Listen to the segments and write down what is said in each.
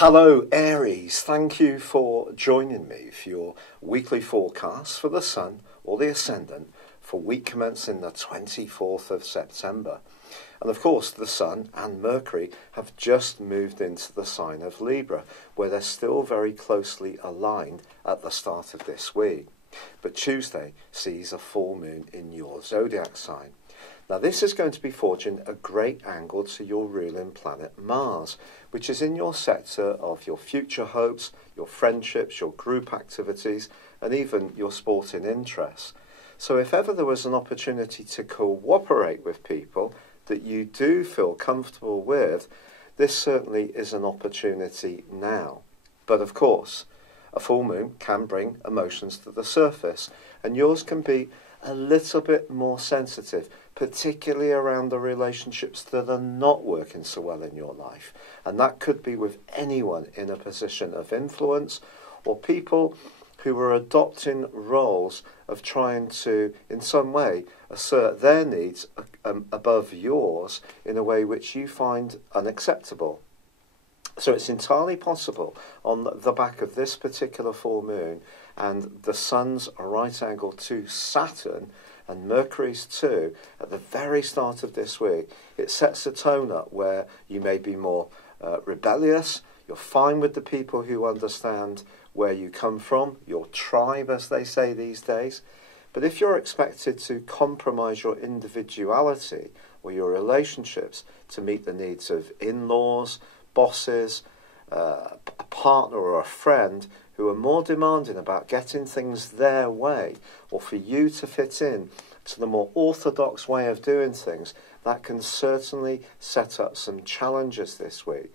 Hello Aries, thank you for joining me for your weekly forecast for the Sun or the Ascendant for week commencing the 24th of September. And of course the Sun and Mercury have just moved into the sign of Libra, where they're still very closely aligned at the start of this week. But Tuesday sees a full moon in your Zodiac sign. Now this is going to be forging a great angle to your ruling planet Mars, which is in your sector of your future hopes, your friendships, your group activities, and even your sporting interests. So if ever there was an opportunity to cooperate with people that you do feel comfortable with, this certainly is an opportunity now. But of course, a full moon can bring emotions to the surface, and yours can be a little bit more sensitive, particularly around the relationships that are not working so well in your life. And that could be with anyone in a position of influence or people who are adopting roles of trying to, in some way, assert their needs above yours in a way which you find unacceptable. So it's entirely possible on the back of this particular full moon and the Sun's right angle to Saturn and Mercury's too, at the very start of this week, it sets a tone up where you may be more rebellious. You're fine with the people who understand where you come from, your tribe as they say these days. But if you're expected to compromise your individuality or your relationships to meet the needs of in-laws, bosses, a partner or a friend who are more demanding about getting things their way, or for you to fit in to the more orthodox way of doing things, that can certainly set up some challenges this week.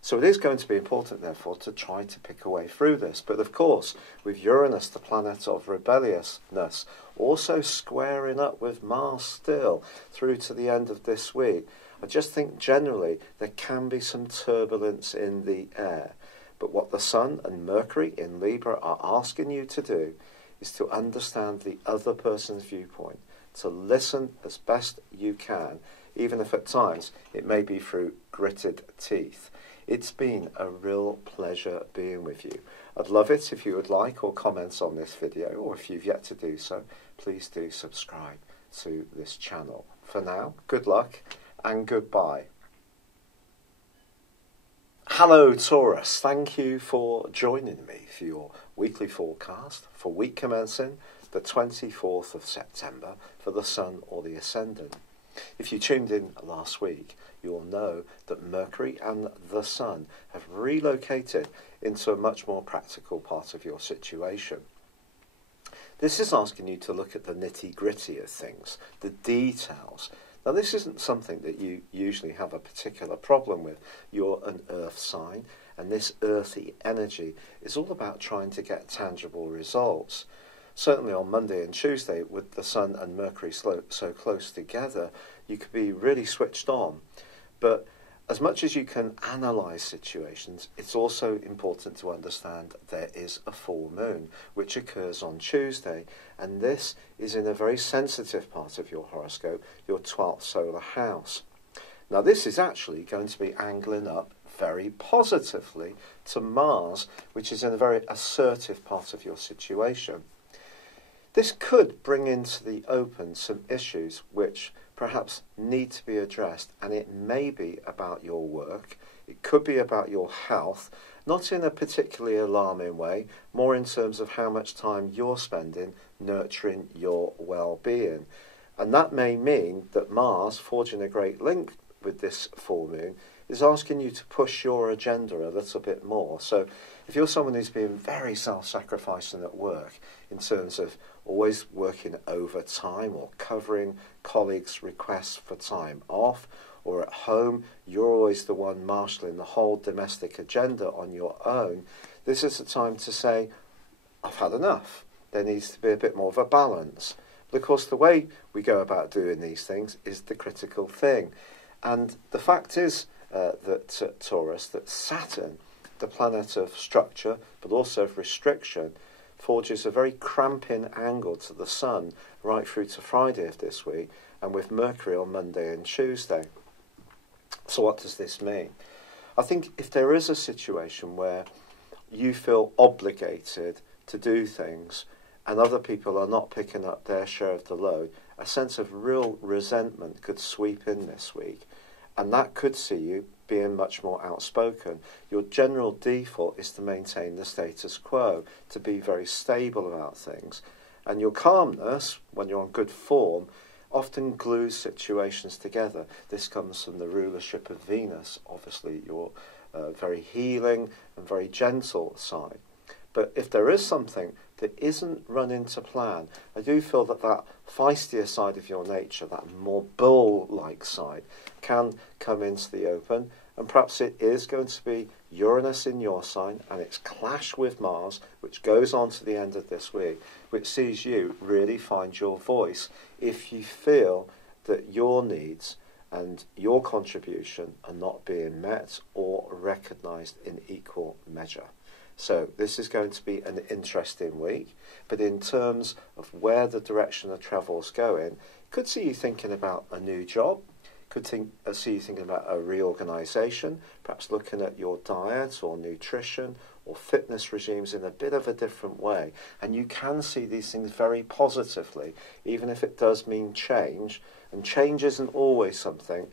So it is going to be important, therefore, to try to pick a way through this. But of course, with Uranus, the planet of rebelliousness, also squaring up with Mars still through to the end of this week, I just think generally there can be some turbulence in the air. But what the Sun and Mercury in Libra are asking you to do is to understand the other person's viewpoint, to listen as best you can, even if at times it may be through gritted teeth. It's been a real pleasure being with you. I'd love it if you would like or comment on this video, or if you've yet to do so, please do subscribe to this channel. For now, good luck and goodbye. Hello Taurus, thank you for joining me for your weekly forecast for week commencing the 24th of September for the Sun or the Ascendant. If you tuned in last week, you'll know that Mercury and the Sun have relocated into a much more practical part of your situation. This is asking you to look at the nitty-gritty of things, the details. Now, this isn't something that you usually have a particular problem with. You're an earth sign, and this earthy energy is all about trying to get tangible results. Certainly on Monday and Tuesday, with the Sun and Mercury so close together, you could be really switched on. But as much as you can analyse situations, it's also important to understand there is a full moon, which occurs on Tuesday, and this is in a very sensitive part of your horoscope, your 12th solar house. Now this is actually going to be angling up very positively to Mars, which is in a very assertive part of your situation. This could bring into the open some issues which perhaps need to be addressed, and it may be about your work, it could be about your health, not in a particularly alarming way, more in terms of how much time you're spending nurturing your well-being. And that may mean that Mars, forging a great link with this full moon, is asking you to push your agenda a little bit more. So if you're someone who's been very self-sacrificing at work in terms of always working overtime or covering colleagues' requests for time off, or at home you're always the one marshalling the whole domestic agenda on your own, this is the time to say, I've had enough. There needs to be a bit more of a balance. But of course the way we go about doing these things is the critical thing. And the fact is that Taurus, that Saturn, the planet of structure but also of restriction, forges a very cramping angle to the Sun right through to Friday of this week, and with Mercury on Monday and Tuesday. So what does this mean? I think if there is a situation where you feel obligated to do things and other people are not picking up their share of the load, a sense of real resentment could sweep in this week. And that could see you being much more outspoken. Your general default is to maintain the status quo, to be very stable about things. And your calmness, when you're on good form, often glues situations together. This comes from the rulership of Venus, obviously your very healing and very gentle side. But if there is something that isn't running to plan, I do feel that that feistier side of your nature, that more bull-like side, can come into the open. And perhaps it is going to be Uranus in your sign and its clash with Mars, which goes on to the end of this week, which sees you really find your voice if you feel that your needs and your contribution are not being met or recognised in equal measure. So this is going to be an interesting week, but in terms of where the direction of travel is going, could see you thinking about a new job, could see you thinking about a reorganisation, perhaps looking at your diet or nutrition or fitness regimes in a bit of a different way. And you can see these things very positively, even if it does mean change. And change isn't always something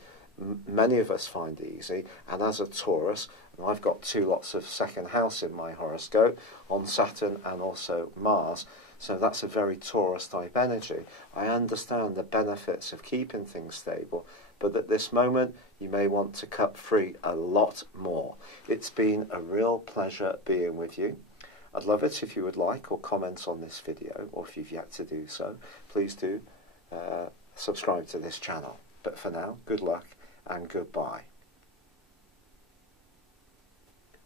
many of us find easy. And as a Taurus, and I've got 2 lots of second house in my horoscope, on Saturn and also Mars, so that's a very Taurus type energy. I understand the benefits of keeping things stable, but at this moment you may want to cut free a lot more. It's been a real pleasure being with you. I'd love it if you would like or comment on this video, or if you've yet to do so, please do subscribe to this channel. But for now, good luck and goodbye.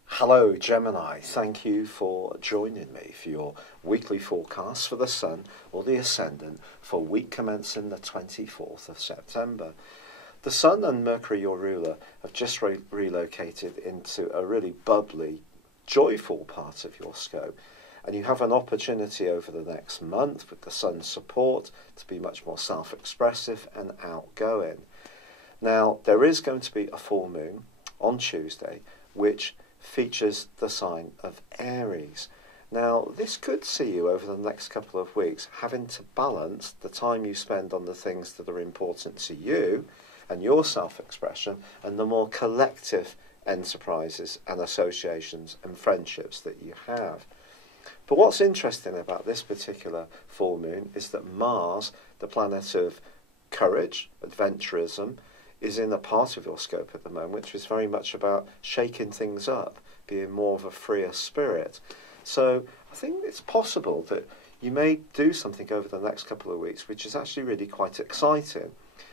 Hello Gemini, thank you for joining me for your weekly forecast for the Sun or the Ascendant for week commencing the 24th of September. The Sun and Mercury, your ruler, have just relocated into a really bubbly, joyful part of your scope. And you have an opportunity over the next month with the Sun's support to be much more self-expressive and outgoing. Now, there is going to be a full moon on Tuesday, which features the sign of Aries. Now, this could see you over the next couple of weeks having to balance the time you spend on the things that are important to you and your self-expression and the more collective enterprises and associations and friendships that you have. But what's interesting about this particular full moon is that Mars, the planet of courage, adventurism, is in a part of your scope at the moment which is very much about shaking things up, being more of a freer spirit. So I think it's possible that you may do something over the next couple of weeks which is actually really quite exciting.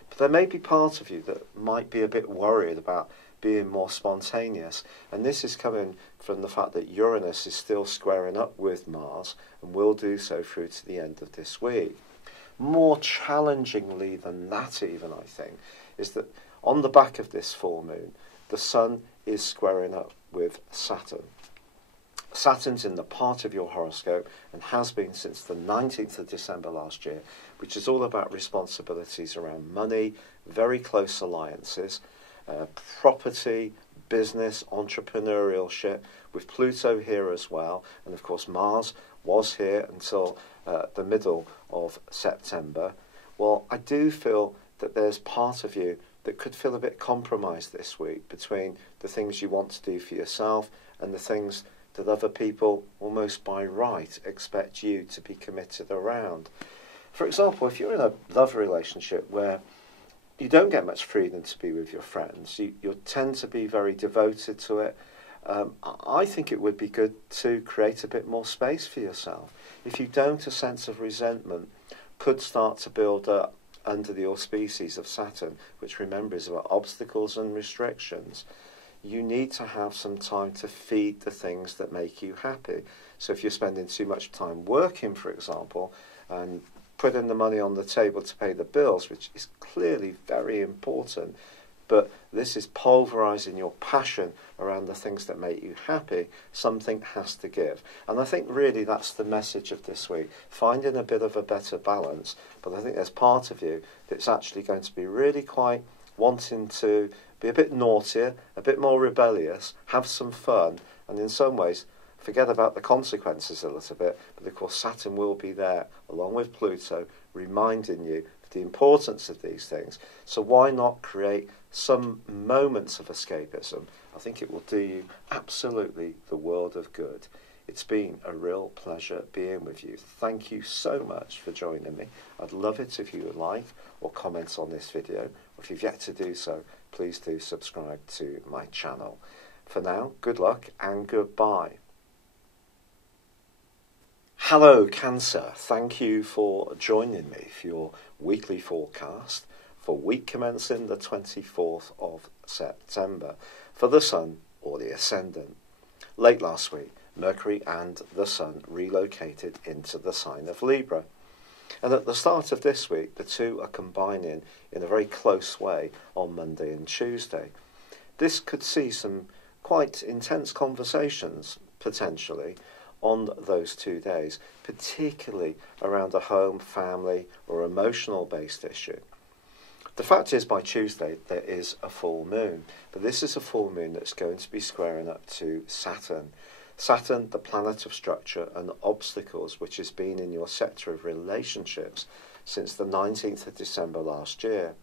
But there may be part of you that might be a bit worried about being more spontaneous. And this is coming from the fact that Uranus is still squaring up with Mars and will do so through to the end of this week. More challengingly than that even, I think, is that on the back of this full moon, the Sun is squaring up with Saturn. Saturn's in the part of your horoscope and has been since the 19th of December last year, which is all about responsibilities around money, very close alliances, property, business, entrepreneurship, with Pluto here as well. And of course Mars was here until the middle of September. Well, I do feel that there's part of you that could feel a bit compromised this week between the things you want to do for yourself and the things that other people, almost by right, expect you to be committed around. For example, if you're in a love relationship where you don't get much freedom to be with your friends, you tend to be very devoted to it, I think it would be good to create a bit more space for yourself. If you don't, a sense of resentment could start to build up under the auspices of Saturn, which, remember, is about obstacles and restrictions. You need to have some time to feed the things that make you happy. So if you're spending too much time working, for example, and putting the money on the table to pay the bills, which is clearly very important, but this is pulverizing your passion around the things that make you happy, something has to give. And I think really that's the message of this week, finding a bit of a better balance. But I think there's part of you that's actually going to be really quite wanting to be a bit naughtier, a bit more rebellious, have some fun, and in some ways forget about the consequences a little bit. But of course Saturn will be there along with Pluto, reminding you of the importance of these things. So why not create some moments of escapism? I think it will do you absolutely the world of good. It's been a real pleasure being with you. Thank you so much for joining me. I'd love it if you would like or comment on this video. Or if you've yet to do so, please do subscribe to my channel. For now, good luck and goodbye. Hello Cancer, thank you for joining me for your weekly forecast for week commencing the 24th of September for the Sun or the Ascendant. Late last week, Mercury and the Sun relocated into the sign of Libra. And at the start of this week, the two are combining in a very close way on Monday and Tuesday. This could see some quite intense conversations, potentially, on those 2 days, particularly around a home, family, or emotional-based issue. The fact is, by Tuesday, there is a full moon, but this is a full moon that's going to be squaring up to Saturn. Saturn, the planet of structure and obstacles, which has been in your sector of relationships since the 19th of December last year.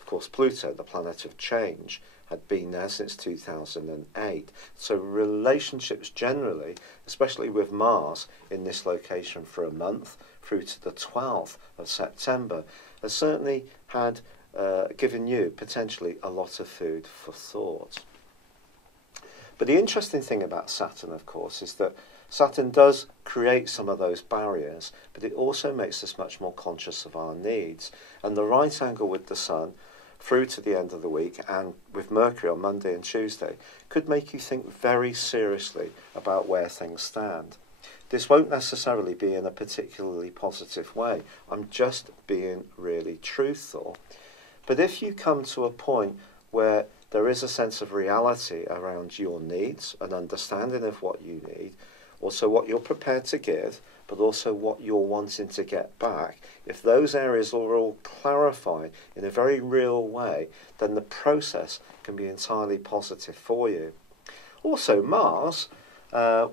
Of course, Pluto, the planet of change, had been there since 2008. So relationships generally, especially with Mars in this location for a month through to the 12th of September, has certainly had given you potentially a lot of food for thought. But the interesting thing about Saturn, of course, is that Saturn does create some of those barriers, but it also makes us much more conscious of our needs. And the right angle with the Sun through to the end of the week and with Mercury on Monday and Tuesday could make you think very seriously about where things stand. This won't necessarily be in a particularly positive way. I'm just being really truthful. But if you come to a point where there is a sense of reality around your needs, an understanding of what you need, also what you're prepared to give, but also what you're wanting to get back, if those areas are all clarified in a very real way, then the process can be entirely positive for you. Also, Mars,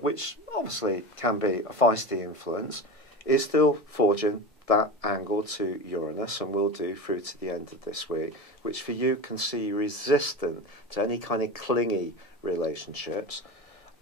which obviously can be a feisty influence, is still forging that angle to Uranus and will do through to the end of this week, which for you can see resistant to any kind of clingy relationships.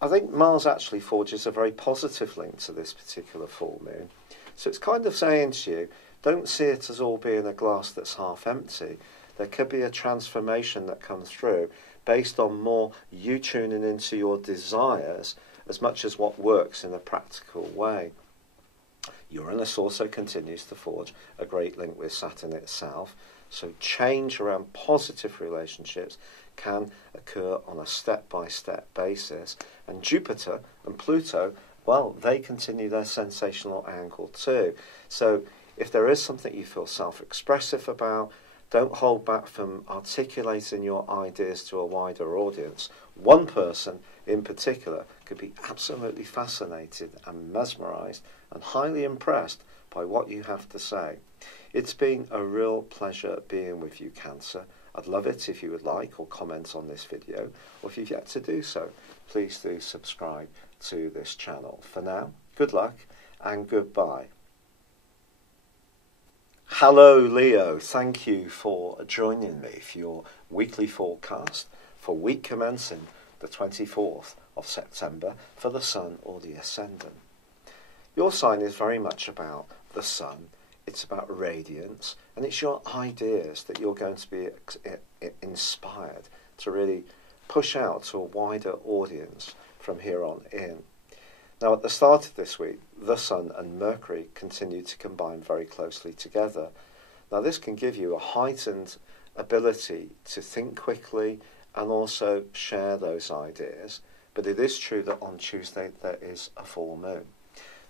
I think Mars actually forges a very positive link to this particular full moon. So it's kind of saying to you, don't see it as all being a glass that's half empty. There could be a transformation that comes through based on more you tuning into your desires as much as what works in a practical way. Uranus also continues to forge a great link with Saturn itself, so change around positive relationships can occur on a step-by-step basis. And Jupiter and Pluto, well, they continue their sensational angle too. So if there is something you feel self-expressive about, don't hold back from articulating your ideas to a wider audience. One person in particular could be absolutely fascinated and mesmerised and highly impressed by what you have to say. It's been a real pleasure being with you, Cancer. I'd love it if you would like or comment on this video, or if you've yet to do so, please do subscribe to this channel. For now, good luck and goodbye. Hello Leo, thank you for joining me for your weekly forecast for week commencing the 24th of September for the Sun or the Ascendant. Your sign is very much about the Sun, it's about radiance, and it's your ideas that you're going to be inspired to really push out to a wider audience from here on in. Now, at the start of this week, the Sun and Mercury continue to combine very closely together. Now, this can give you a heightened ability to think quickly and also share those ideas. But it is true that on Tuesday there is a full moon.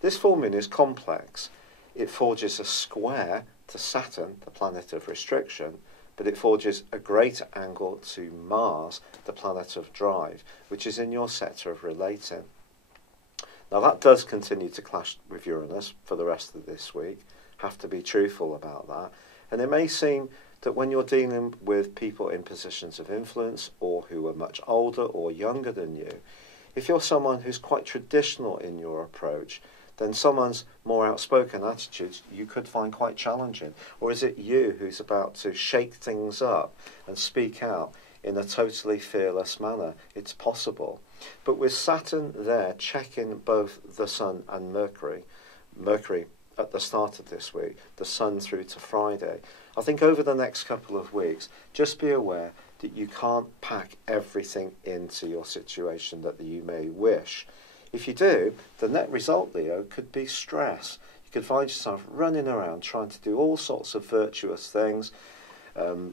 This full moon is complex. It forges a square to Saturn, the planet of restriction, but it forges a great angle to Mars, the planet of drive, which is in your sector of relating. Now that does continue to clash with Uranus for the rest of this week. Have to be truthful about that. And it may seem that when you're dealing with people in positions of influence or who are much older or younger than you, if you're someone who's quite traditional in your approach, then someone's more outspoken attitudes you could find quite challenging. Or is it you who's about to shake things up and speak out in a totally fearless manner? It's possible. But with Saturn there checking both the Sun and Mercury at the start of this week, the Sun through to Friday, I think over the next couple of weeks, just be aware that you can't pack everything into your situation that you may wish. If you do, the net result, Leo, could be stress. You could find yourself running around trying to do all sorts of virtuous things,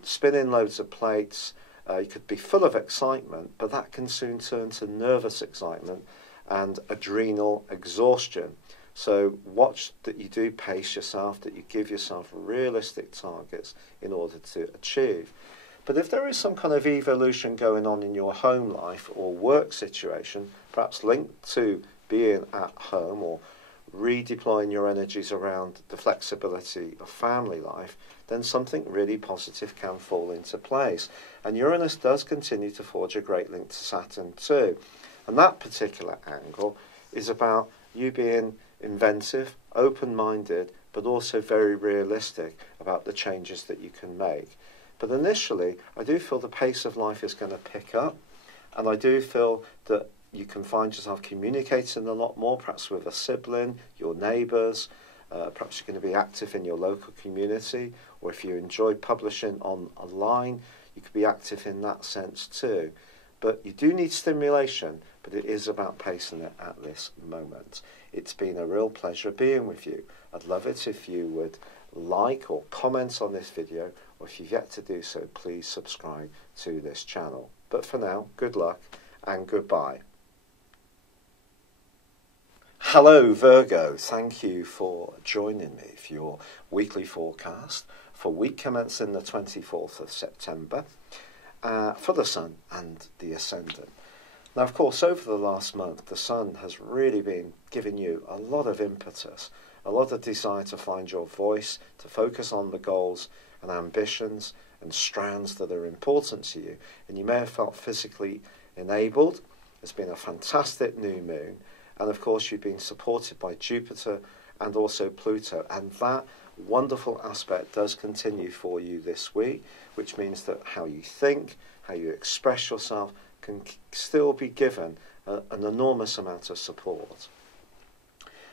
spinning loads of plates. You could be full of excitement, but that can soon turn to nervous excitement and adrenal exhaustion. So watch that you do pace yourself, that you give yourself realistic targets in order to achieve. But if there is some kind of evolution going on in your home life or work situation, perhaps linked to being at home or redeploying your energies around the flexibility of family life, then something really positive can fall into place. And Uranus does continue to forge a great link to Saturn too. And that particular angle is about you being inventive, open-minded, but also very realistic about the changes that you can make. But initially, I do feel the pace of life is going to pick up, and I do feel that you can find yourself communicating a lot more, perhaps with a sibling, your neighbours, perhaps you're going to be active in your local community, or if you enjoy publishing online, you could be active in that sense too. But you do need stimulation, but it is about pacing it at this moment. It's been a real pleasure being with you. I'd love it if you would like or comment on this video, or if you've yet to do so, please subscribe to this channel. But for now, good luck and goodbye. Hello Virgo, thank you for joining me for your weekly forecast for week commencing the 24th of September for the Sun and the Ascendant. Now, of course, over the last month, the Sun has really been giving you a lot of impetus, a lot of desire to find your voice, to focus on the goals and ambitions and strands that are important to you. And you may have felt physically enabled. It's been a fantastic new moon. And of course, you've been supported by Jupiter and also Pluto. And that wonderful aspect does continue for you this week, which means that how you think, how you express yourself can still be given an enormous amount of support.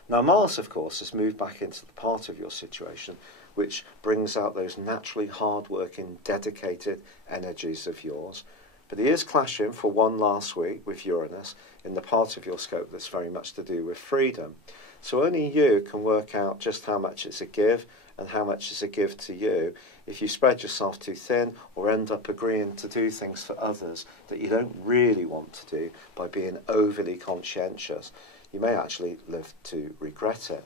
Now, Mars, of course, has moved back into the part of your situation which brings out those naturally hard-working, dedicated energies of yours. But he is clashing for one last week with Uranus in the part of your scope that's very much to do with freedom. So only you can work out just how much it's a give and how much is a give to you if you spread yourself too thin or end up agreeing to do things for others that you don't really want to do by being overly conscientious. You may actually live to regret it.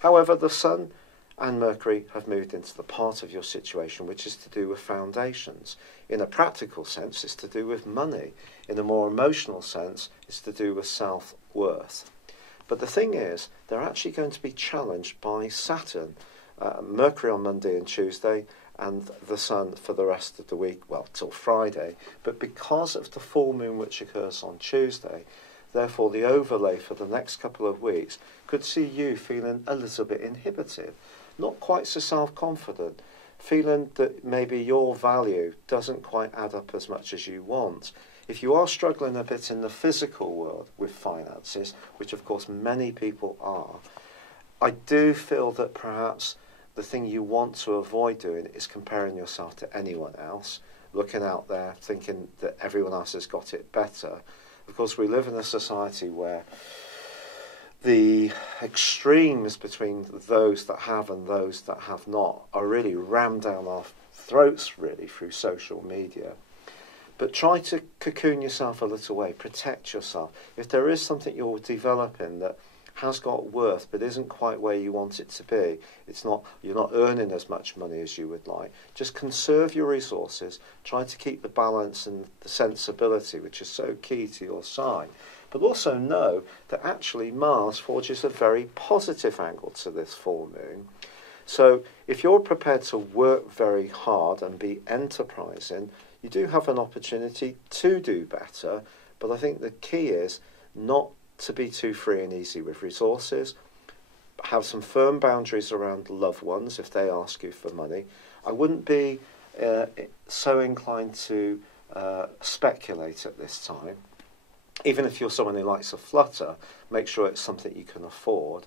However, the Sun and Mercury have moved into the part of your situation which is to do with foundations. In a practical sense, it's to do with money. In a more emotional sense, it's to do with self-worth. But the thing is, they're actually going to be challenged by Saturn, Mercury on Monday and Tuesday, and the Sun for the rest of the week, well, till Friday. But because of the full moon which occurs on Tuesday, therefore the overlay for the next couple of weeks could see you feeling a little bit inhibited, not quite so self-confident, feeling that maybe your value doesn't quite add up as much as you want. If you are struggling a bit in the physical world with finances, which of course many people are, I do feel that perhaps the thing you want to avoid doing is comparing yourself to anyone else, looking out there thinking that everyone else has got it better. Of course, we live in a society where the extremes between those that have and those that have not are really rammed down our throats, really, through social media. But try to cocoon yourself a little way, protect yourself. If there is something you're developing that has got worth but isn't quite where you want it to be, you're not earning as much money as you would like, just conserve your resources, try to keep the balance and the sensibility, which is so key to your sign. But also know that actually Mars forges a very positive angle to this full moon. So if you're prepared to work very hard and be enterprising, you do have an opportunity to do better. But I think the key is not to be too free and easy with resources. Have some firm boundaries around loved ones if they ask you for money. I wouldn't be so inclined to speculate at this time. Even if you're someone who likes a flutter, make sure it's something you can afford.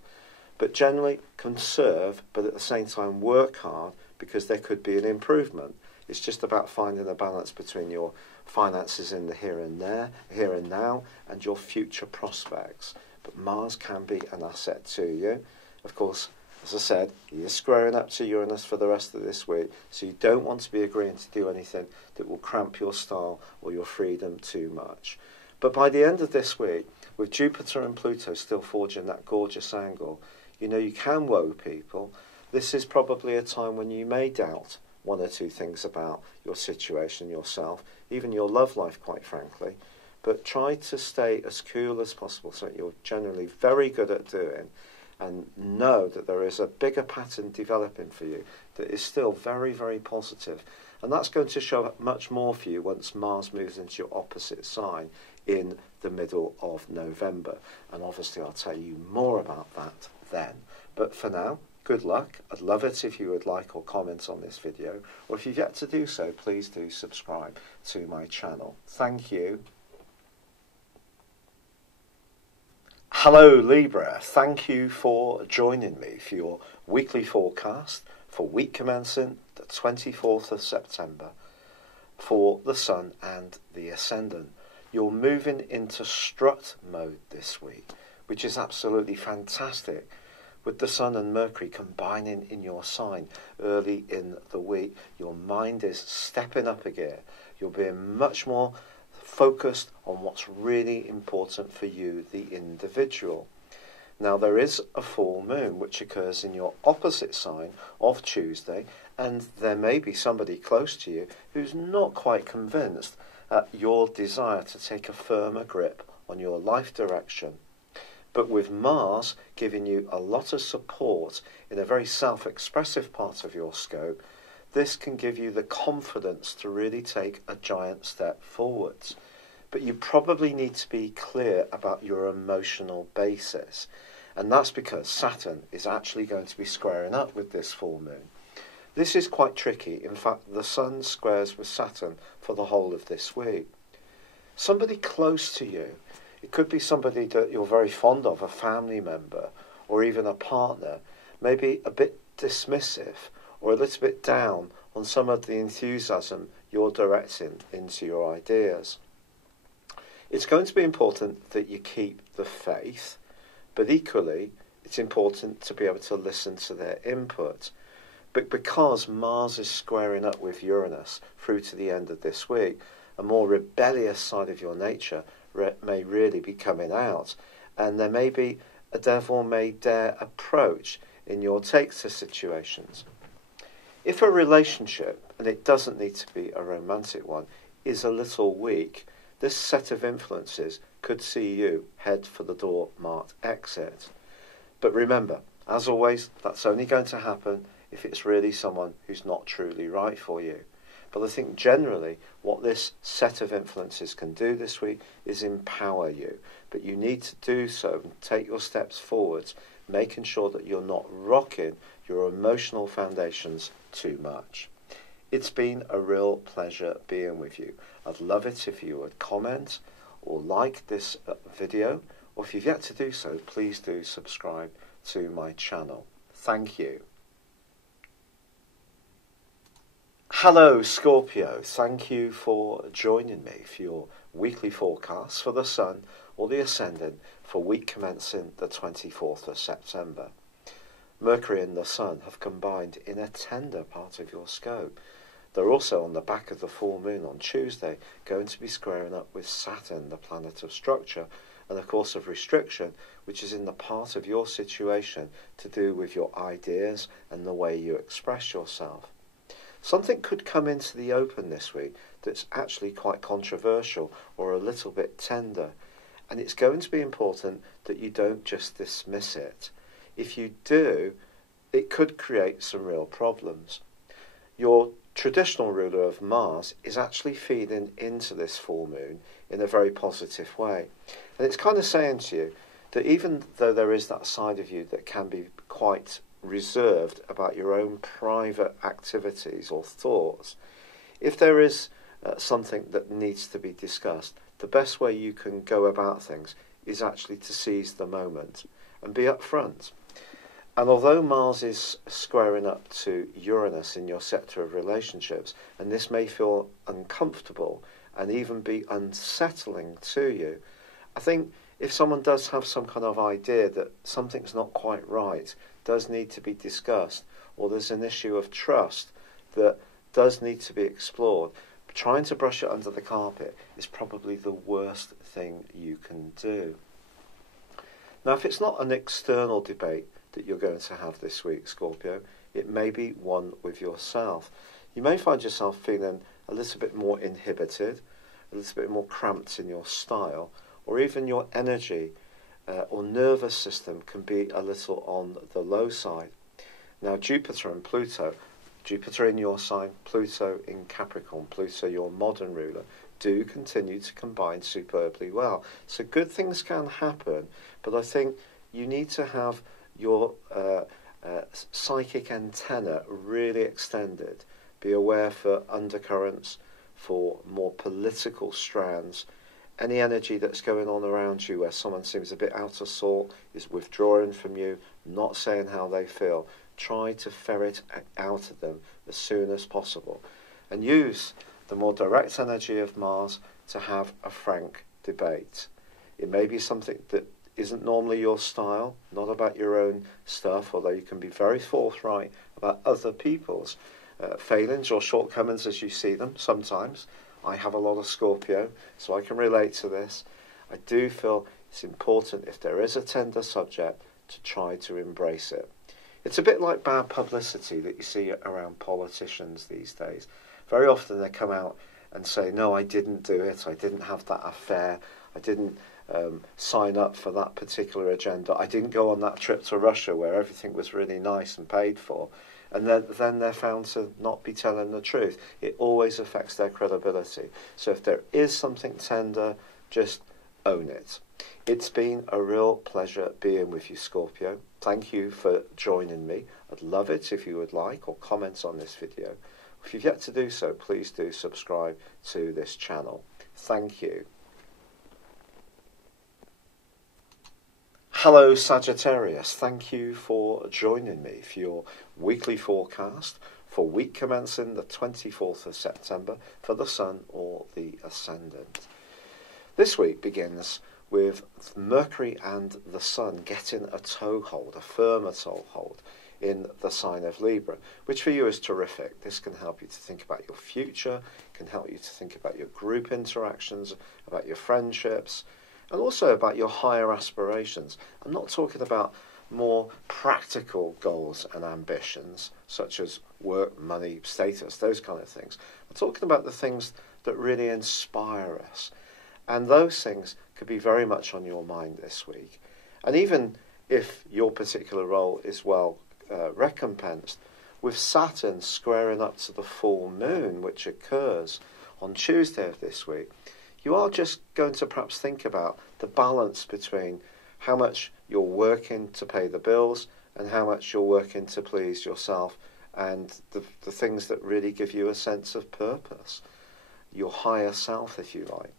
But generally conserve, but at the same time work hard, because there could be an improvement. It's just about finding a balance between your finances in the here and now, and your future prospects. But Mars can be an asset to you. Of course, as I said, he is squaring up to Uranus for the rest of this week, so you don't want to be agreeing to do anything that will cramp your style or your freedom too much. But by the end of this week, with Jupiter and Pluto still forging that gorgeous angle, you know you can woe people. This is probably a time when you may doubt one or two things about your situation, yourself, even your love life, quite frankly. But try to stay as cool as possible, something you're generally very good at doing, and know that there is a bigger pattern developing for you that is still very, very positive. And that's going to show up much more for you once Mars moves into your opposite sign in the middle of November. And obviously I'll tell you more about that then. But for now, good luck. I'd love it if you would like or comment on this video, or if you've yet to do so, please do subscribe to my channel. Thank you. Hello Libra, thank you for joining me for your weekly forecast for week commencing the 24th of September for the Sun and the Ascendant. You're moving into strut mode this week, which is absolutely fantastic. With the Sun and Mercury combining in your sign early in the week, your mind is stepping up a gear. You're being much more focused on what's really important for you, the individual. Now, there is a full moon which occurs in your opposite sign of Tuesday, and there may be somebody close to you who's not quite convinced at your desire to take a firmer grip on your life direction. But with Mars giving you a lot of support in a very self-expressive part of your scope, this can give you the confidence to really take a giant step forwards. But you probably need to be clear about your emotional basis. And that's because Saturn is actually going to be squaring up with this full moon. This is quite tricky. In fact, the Sun squares with Saturn for the whole of this week. Somebody close to you, it could be somebody that you're very fond of, a family member, or even a partner, maybe a bit dismissive or a little bit down on some of the enthusiasm you're directing into your ideas. It's going to be important that you keep the faith, but equally it's important to be able to listen to their input. But because Mars is squaring up with Uranus through to the end of this week, a more rebellious side of your nature may really be coming out, and there may be a devil may dare approach in your takes to situations. If a relationship, and it doesn't need to be a romantic one, is a little weak, this set of influences could see you head for the door marked exit. But remember, as always, that's only going to happen if it's really someone who's not truly right for you. But I think generally what this set of influences can do this week is empower you. But you need to do so and take your steps forwards, making sure that you're not rocking your emotional foundations too much. It's been a real pleasure being with you. I'd love it if you would comment or like this video, or if you've yet to do so, please do subscribe to my channel. Thank you. Hello Scorpio, thank you for joining me for your weekly forecast for the Sun or the Ascendant for week commencing the 24th of September. Mercury and the Sun have combined in a tender part of your scope. They're also on the back of the full moon on Tuesday, going to be squaring up with Saturn, the planet of structure, and of course of restriction, which is in the part of your situation to do with your ideas and the way you express yourself. Something could come into the open this week that's actually quite controversial or a little bit tender, and it's going to be important that you don't just dismiss it. If you do, it could create some real problems. Your traditional ruler of Mars is actually feeding into this full moon in a very positive way. And it's kind of saying to you that even though there is that side of you that can be quite reserved about your own private activities or thoughts, if there is something that needs to be discussed, the best way you can go about things is actually to seize the moment and be upfront. And although Mars is squaring up to Uranus in your sector of relationships, and this may feel uncomfortable and even be unsettling to you, I think if someone does have some kind of idea that something's not quite right, does need to be discussed, or there's an issue of trust that does need to be explored, trying to brush it under the carpet is probably the worst thing you can do. Now, if it's not an external debate that you're going to have this week, Scorpio, it may be one with yourself. You may find yourself feeling a little bit more inhibited, a little bit more cramped in your style, or even your energy or nervous system can be a little on the low side. Now, Jupiter and Pluto, Jupiter in your sign, Pluto in Capricorn, Pluto your modern ruler, do continue to combine superbly well. So good things can happen, but I think you need to have your psychic antenna really extended. Be aware for undercurrents, for more political strands. Any energy that's going on around you where someone seems a bit out of sort, is withdrawing from you, not saying how they feel, try to ferret out of them as soon as possible. And use the more direct energy of Mars to have a frank debate. It may be something that isn't normally your style, not about your own stuff, although you can be very forthright about other people's failings or shortcomings as you see them sometimes. I have a lot of Scorpio, so I can relate to this. I do feel it's important, if there is a tender subject, to try to embrace it. It's a bit like bad publicity that you see around politicians these days. Very often they come out and say, no, I didn't do it, I didn't have that affair, I didn't sign up for that particular agenda, I didn't go on that trip to Russia where everything was really nice and paid for. And then they're found to not be telling the truth. It always affects their credibility. So if there is something tender, just own it. It's been a real pleasure being with you, Scorpio. Thank you for joining me. I'd love it if you would like or comment on this video. If you've yet to do so, please do subscribe to this channel. Thank you. Hello Sagittarius, thank you for joining me for your weekly forecast for week commencing the 24th of September for the Sun or the Ascendant. This week begins with Mercury and the Sun getting a toehold, a firmer toehold in the sign of Libra, which for you is terrific. This can help you to think about your future, can help you to think about your group interactions, about your friendships, and also about your higher aspirations. I'm not talking about more practical goals and ambitions, such as work, money, status, those kind of things. I'm talking about the things that really inspire us. And those things could be very much on your mind this week. And even if your particular role is well recompensed, with Saturn squaring up to the full moon, which occurs on Tuesday of this week, you are just going to perhaps think about the balance between how much you're working to pay the bills and how much you're working to please yourself and the things that really give you a sense of purpose, your higher self, if you like.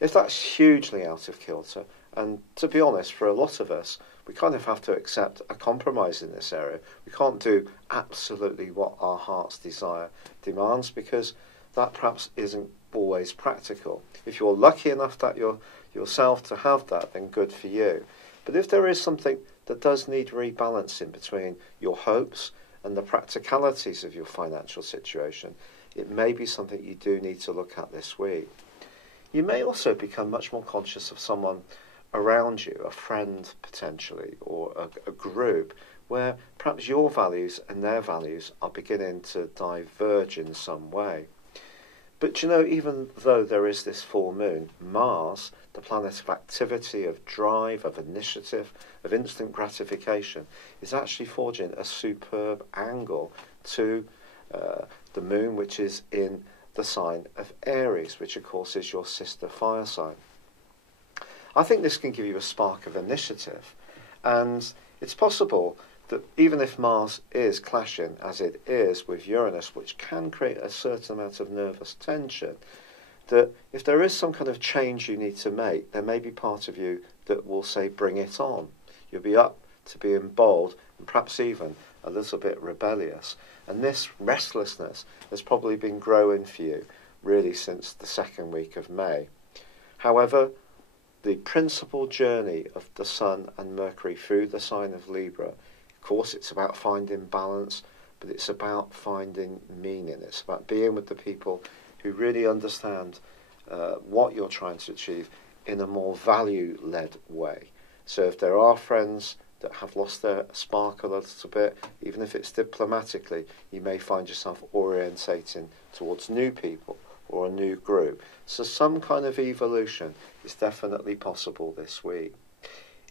If that's hugely out of kilter, and to be honest, for a lot of us, we kind of have to accept a compromise in this area. We can't do absolutely what our heart's desire demands because that perhaps isn't always practical. If you're lucky enough that yourself to have that, then good for you. But if there is something that does need rebalancing between your hopes and the practicalities of your financial situation, it may be something you do need to look at this week. You may also become much more conscious of someone around you, a friend potentially, or a group, where perhaps your values and their values are beginning to diverge in some way. But you know, even though there is this full moon, Mars, the planet of activity, of drive, of initiative, of instant gratification, is actually forging a superb angle to the moon, which is in the sign of Aries, which of course is your sister fire sign. I think this can give you a spark of initiative, and it's possible that even if Mars is clashing, as it is, with Uranus, which can create a certain amount of nervous tension, that if there is some kind of change you need to make, there may be part of you that will say, bring it on. You'll be up to being bold and perhaps even a little bit rebellious. And this restlessness has probably been growing for you really since the second week of May. However, the principal journey of the Sun and Mercury through the sign of Libra, of course, it's about finding balance, but it's about finding meaning. It's about being with the people who really understand what you're trying to achieve in a more value-led way. So if there are friends that have lost their spark a little bit, even if it's diplomatically, you may find yourself orientating towards new people or a new group. So some kind of evolution is definitely possible this week.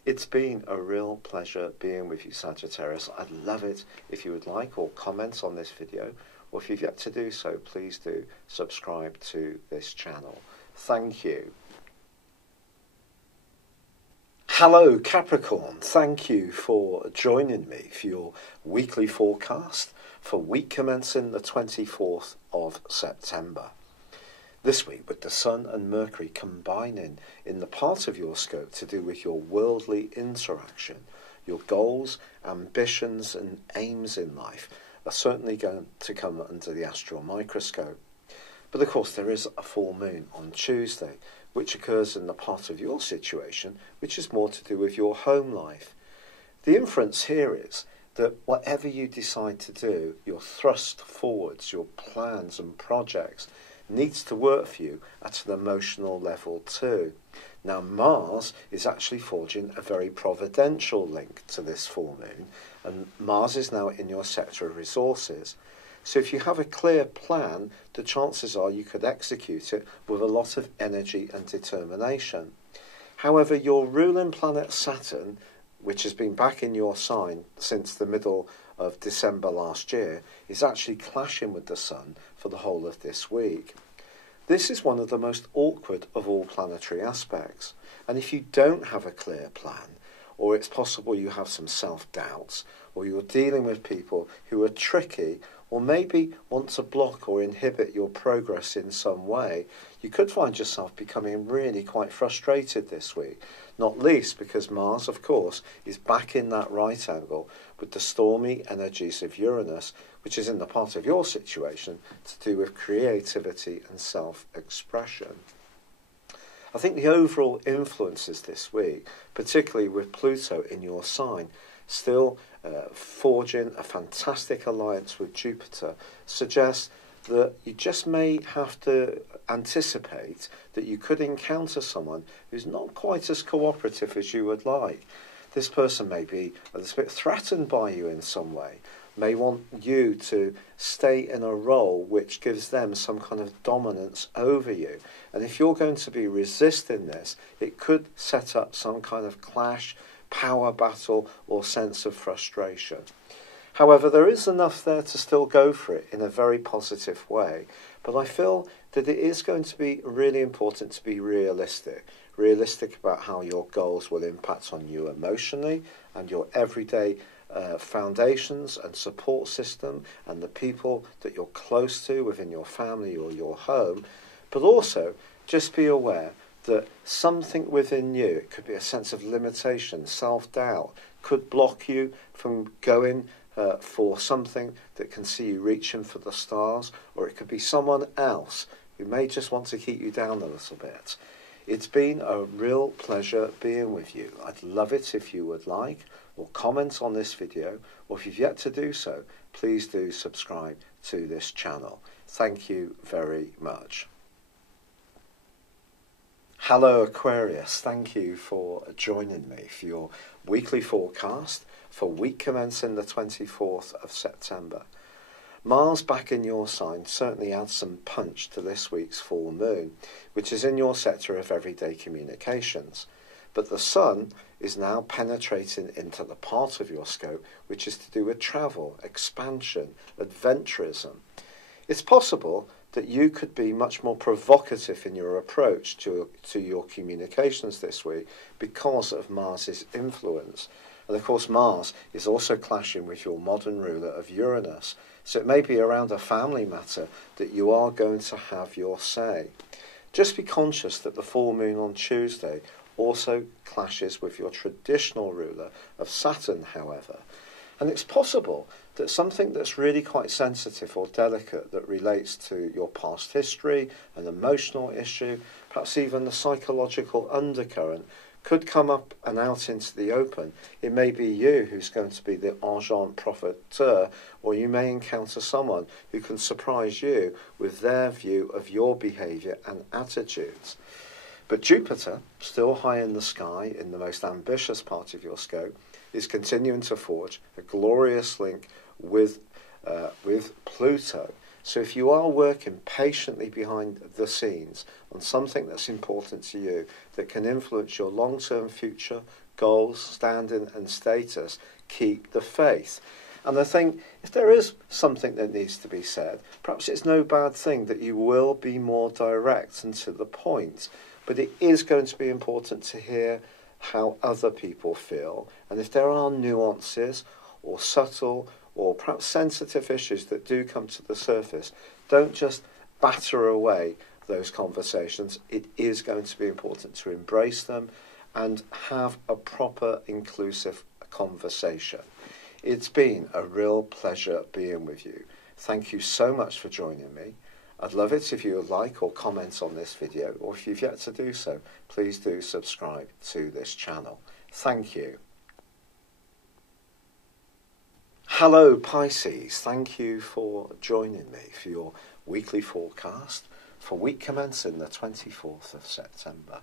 It's been a real pleasure being with you, Sagittarius. I'd love it if you would like or comment on this video, or if you've yet to do so, please do subscribe to this channel. Thank you. Hello Capricorn, thank you for joining me for your weekly forecast for week commencing the 24th of September. This week, with the Sun and Mercury combining in the part of your scope to do with your worldly interaction, your goals, ambitions and aims in life are certainly going to come under the astral microscope. But of course there is a full moon on Tuesday, which occurs in the part of your situation which is more to do with your home life. The inference here is that whatever you decide to do, your thrust forwards, your plans and projects, needs to work for you at an emotional level too. Now Mars is actually forging a very providential link to this full moon, and Mars is now in your sector of resources. So if you have a clear plan, the chances are you could execute it with a lot of energy and determination. However, your ruling planet Saturn, which has been back in your sign since the middle of December last year, is actually clashing with the Sun for the whole of this week. This is one of the most awkward of all planetary aspects, and if you don't have a clear plan, or it's possible you have some self-doubts, or you're dealing with people who are tricky, or maybe want to block or inhibit your progress in some way, you could find yourself becoming really quite frustrated this week. Not least because Mars, of course, is back in that right angle with the stormy energies of Uranus, which is in the part of your situation to do with creativity and self-expression. I think the overall influences this week, particularly with Pluto in your sign, still forging a fantastic alliance with Jupiter, suggests that you just may have to anticipate that you could encounter someone who's not quite as cooperative as you would like. This person may be a little bit threatened by you in some way, may want you to stay in a role which gives them some kind of dominance over you. And if you're going to be resisting this, it could set up some kind of clash, power battle or sense of frustration. However, there is enough there to still go for it in a very positive way. But I feel that it is going to be really important to be realistic about how your goals will impact on you emotionally and your everyday foundations and support system and the people that you're close to within your family or your home. But also, just be aware that something within you, it could be a sense of limitation, self-doubt, could block you from going for something that can see you reaching for the stars, or it could be someone else who may just want to keep you down a little bit. It's been a real pleasure being with you. I'd love it if you would like or comment on this video, or if you've yet to do so, please do subscribe to this channel. Thank you very much. Hello Aquarius, thank you for joining me for your weekly forecast for week commencing the 24th of September. Mars back in your sign certainly adds some punch to this week's full moon, which is in your sector of everyday communications. But the Sun is now penetrating into the part of your scope which is to do with travel, expansion, adventurism. It's possible that you could be much more provocative in your approach to your communications this week because of Mars's influence. And of course Mars is also clashing with your modern ruler of Uranus, so it may be around a family matter that you are going to have your say. Just be conscious that the full moon on Tuesday also clashes with your traditional ruler of Saturn, however. And it's possible that something that's really quite sensitive or delicate that relates to your past history, an emotional issue, perhaps even the psychological undercurrent, could come up and out into the open. It may be you who's going to be the agent profiteur, or you may encounter someone who can surprise you with their view of your behaviour and attitudes. But Jupiter, still high in the sky in the most ambitious part of your scope, is continuing to forge a glorious link with Pluto. So if you are working patiently behind the scenes on something that's important to you, that can influence your long-term future, goals, standing and status, keep the faith. And I think if there is something that needs to be said, perhaps it's no bad thing that you will be more direct and to the point. But it is going to be important to hear how other people feel. And if there are nuances or subtle or perhaps sensitive issues that do come to the surface, don't just batter away those conversations. It is going to be important to embrace them and have a proper inclusive conversation. It's been a real pleasure being with you. Thank you so much for joining me. I'd love it if you would like or comment on this video, or if you've yet to do so, please do subscribe to this channel. Thank you. Hello Pisces, thank you for joining me for your weekly forecast for week commencing the 24th of September.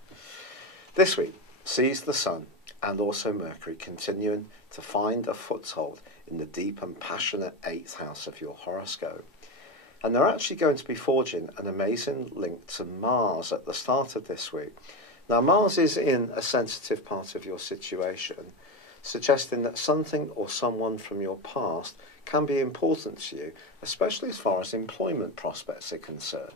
This week sees the Sun and also Mercury continuing to find a foothold in the deep and passionate 8th house of your horoscope. And they're actually going to be forging an amazing link to Mars at the start of this week. Now, Mars is in a sensitive part of your situation, suggesting that something or someone from your past can be important to you, especially as far as employment prospects are concerned.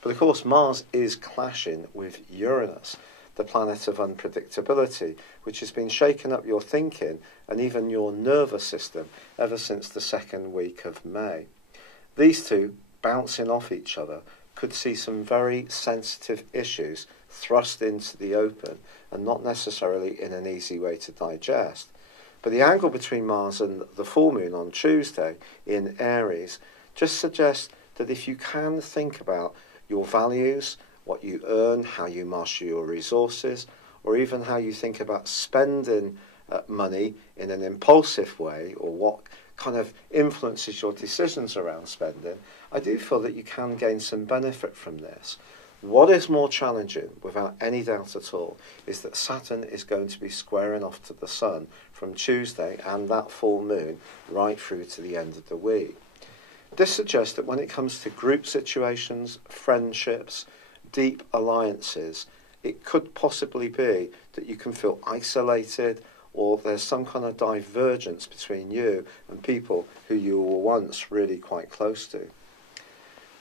But of course, Mars is clashing with Uranus, the planet of unpredictability, which has been shaking up your thinking and even your nervous system ever since the second week of May. These two, bouncing off each other, could see some very sensitive issues thrust into the open and not necessarily in an easy way to digest. But the angle between Mars and the full moon on Tuesday in Aries just suggests that if you can think about your values, what you earn, how you marshal your resources, or even how you think about spending money in an impulsive way, or what kind of influences your decisions around spending, I do feel that you can gain some benefit from this. What is more challenging, without any doubt at all, is that Saturn is going to be squaring off to the Sun from Tuesday and that full moon right through to the end of the week. This suggests that when it comes to group situations, friendships, deep alliances, it could possibly be that you can feel isolated, or there's some kind of divergence between you and people who you were once really quite close to.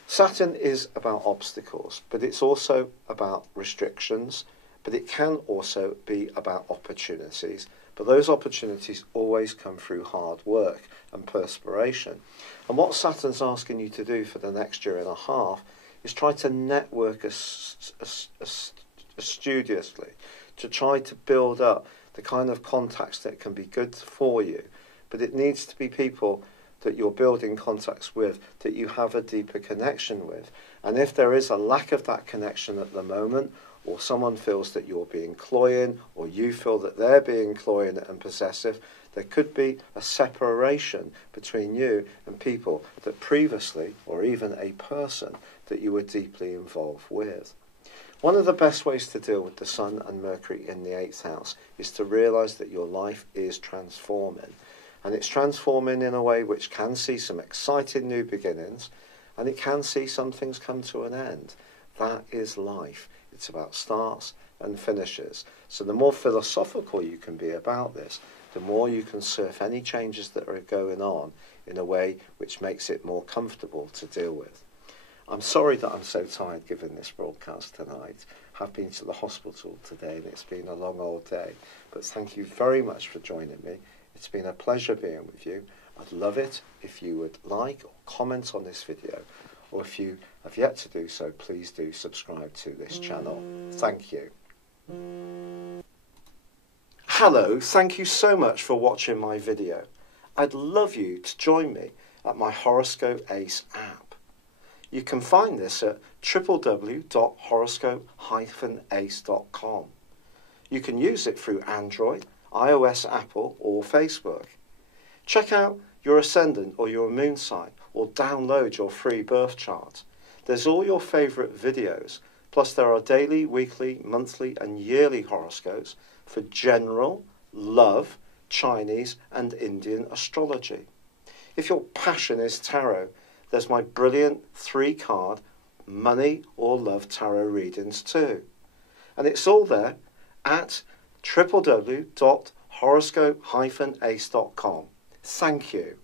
Saturn is about obstacles, but it's also about restrictions, but it can also be about opportunities. But those opportunities always come through hard work and perspiration. And what Saturn's asking you to do for the next year and a half is try to network studiously, to try to build up the kind of contacts that can be good for you. But it needs to be people that you're building contacts with that you have a deeper connection with. And if there is a lack of that connection at the moment, or someone feels that you're being cloying, or you feel that they're being cloying and possessive, there could be a separation between you and people that previously, or even a person that you were deeply involved with. One of the best ways to deal with the Sun and Mercury in the 8th house is to realise that your life is transforming. And it's transforming in a way which can see some exciting new beginnings, and it can see some things come to an end. That is life. It's about starts and finishes. So the more philosophical you can be about this, the more you can surf any changes that are going on in a way which makes it more comfortable to deal with. I'm sorry that I'm so tired giving this broadcast tonight. I've been to the hospital today and it's been a long old day. But thank you very much for joining me. It's been a pleasure being with you. I'd love it if you would like or comment on this video, or if you have yet to do so, please do subscribe to this channel. Thank you. Hello, thank you so much for watching my video. I'd love you to join me at my Horoscope Ace app. You can find this at www.horoscope-ace.com. You can use it through Android, iOS, Apple or Facebook. Check out your ascendant or your moon sign, or download your free birth chart. There's all your favourite videos, plus there are daily, weekly, monthly and yearly horoscopes for general, love, Chinese and Indian astrology. If your passion is tarot, there's my brilliant 3-card money or love tarot readings too. And it's all there at www.horoscope-ace.com. Thank you.